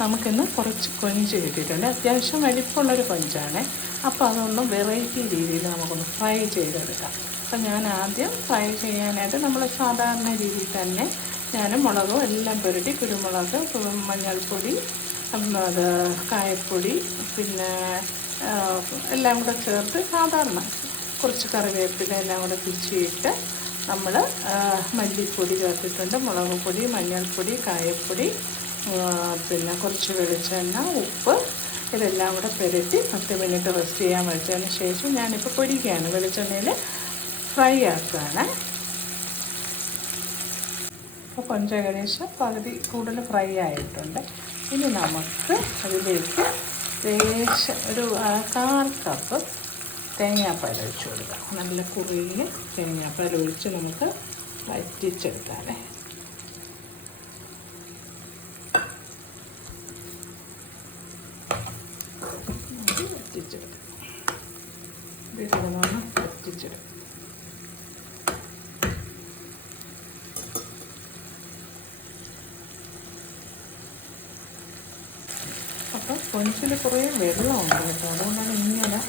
നമുക്കിന്ന് കുറച്ച് കൊഞ്ച് കിട്ടിയിട്ടുണ്ട്. അത്യാവശ്യം വലിപ്പമുള്ളൊരു കൊഞ്ചാണ്. അപ്പോൾ അതൊന്ന് വെറൈറ്റി രീതിയിൽ നമുക്കൊന്ന് ഫ്രൈ ചെയ്തെടുക്കാം. അപ്പം ഞാൻ ആദ്യം ഫ്രൈ ചെയ്യാനായിട്ട് നമ്മൾ സാധാരണ രീതിയിൽ തന്നെ ഞാൻ മുളകും എല്ലാം പുരട്ടി കുരുമുളക്, മഞ്ഞൾപ്പൊടി, അത് കായപ്പൊടി, പിന്നെ എല്ലാം കൂടെ ചേർത്ത് സാധാരണ കുറച്ച് കറിവേപ്പില എല്ലാം കൂടെ പിച്ചിയിട്ട് നമ്മൾ മല്ലിപ്പൊടി ചേർത്തിട്ടുണ്ട്, മുളക് പൊടി, മഞ്ഞൾപ്പൊടി, കായപ്പൊടി, പിന്നെ കുറച്ച് വെളിച്ചെണ്ണ, ഉപ്പ്, ഇതെല്ലാം കൂടെ പുരട്ടി 10 മിനിറ്റ് റെസ്റ്റ് ചെയ്യാൻ വെച്ചതിന് ശേഷം ഞാനിപ്പോൾ പൊരിക്കുകയാണ്. വെളിച്ചെണ്ണയിൽ ഫ്രൈ ആക്കുകയാണ്. അപ്പോൾ കൊഞ്ച് ഏകദേശം പകുതി കൂടുതൽ ഫ്രൈ ആയിട്ടുണ്ട്. ഇനി നമുക്ക് അതിലേക്ക് ഒരു 1/4 കപ്പ് തേങ്ങാപ്പാൽ ഒഴിച്ച് കൊടുക്കാം. നല്ല കുറുകിയ തേങ്ങാപ്പാൽ ഒഴിച്ച് നമുക്ക് വറ്റിച്ചെടുക്കാമേ. വറ്റിച്ചെടുക്കാം, വീട്ടിലൊന്ന് വറ്റിച്ചെടുക്കാം. അപ്പോൾ കൊഞ്ചിൽ കുറേ വെള്ളമുണ്ട് കേട്ടോ, അതുകൊണ്ടാണ് ഇങ്ങനെ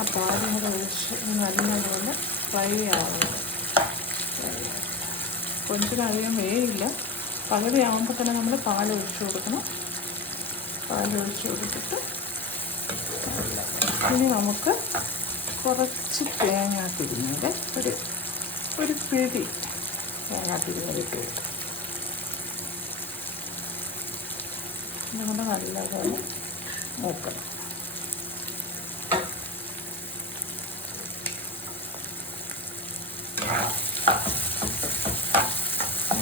ആ പാലും കൂടെ ഒഴിച്ച് നല്ലപോലെ ഫ്രൈ ആവുന്നത്. കൊഞ്ചിനധികം വേയില്ല. പകുതി ആകുമ്പോൾ തന്നെ നമ്മൾ പാലൊഴിച്ച് കൊടുക്കണം. പാലൊഴിച്ച് കൊടുത്തിട്ട് ഇനി നമുക്ക് കുറച്ച് തേങ്ങ തിരിഞ്ഞത് ഒരു പിടി തേങ്ങ തിരിഞ്ഞിട്ട് കിട്ടും. നമ്മുടെ നല്ലപോലെ മൂക്കണം.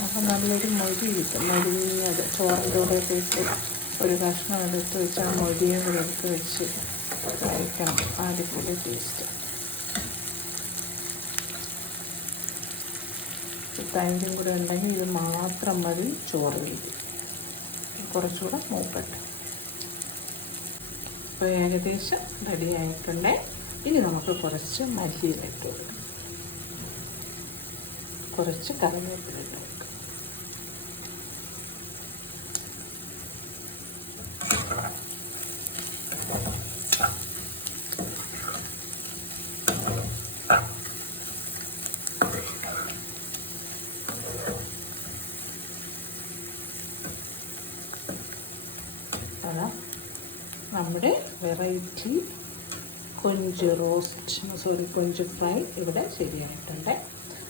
അപ്പം നല്ലൊരു മൊഴി കിട്ടും. മൊഴിഞ്ഞത് ചോറിൻ്റെ കൂടെയൊക്കെ ഇട്ട് ഒരു കഷ്ണം എടുത്ത് വെച്ച് ആ മൊഴിയും കൂടെ എടുത്ത് വെച്ച് കഴിക്കണം. അടിപൊളി ടേസ്റ്റ്. തൈരും കൂടെ ഉണ്ടെങ്കിൽ ഇത് മാത്രം മതി ചോറ് കഴിക്കും. കുറച്ചുകൂടെ മൂക്കട്ടെ. ഇപ്പോൾ ഏകദേശം റെഡി ആയിട്ടുണ്ട്. ഇനി നമുക്ക് കുറച്ച് മല്ലിയില ഇട്ട് കൊടുക്കാം, കുറച്ച് കറിവേപ്പില ഇട്ട് കൊടുക്കാം. നമ്മുടെ വെറൈറ്റി കൊഞ്ച് ഫ്രൈ ഇവിടെ ശരിയായിട്ടുണ്ട്.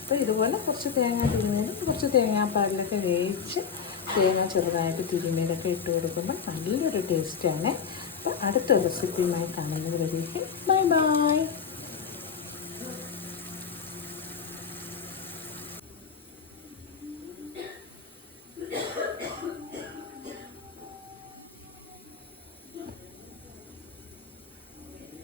അപ്പോൾ ഇതുപോലെ കുറച്ച് തേങ്ങ തിരുമ്മിയതും കുറച്ച് തേങ്ങാപ്പാലിലൊക്കെ വേവിച്ച് തേങ്ങ ചെറുതായിട്ട് തിരുമ്മിയതൊക്കെ ഇട്ട് കൊടുക്കുമ്പോൾ നല്ലൊരു ടേസ്റ്റാണ്. അപ്പോൾ അടുത്ത റെസിപ്പിയുമായി കാണുന്നത് വരെ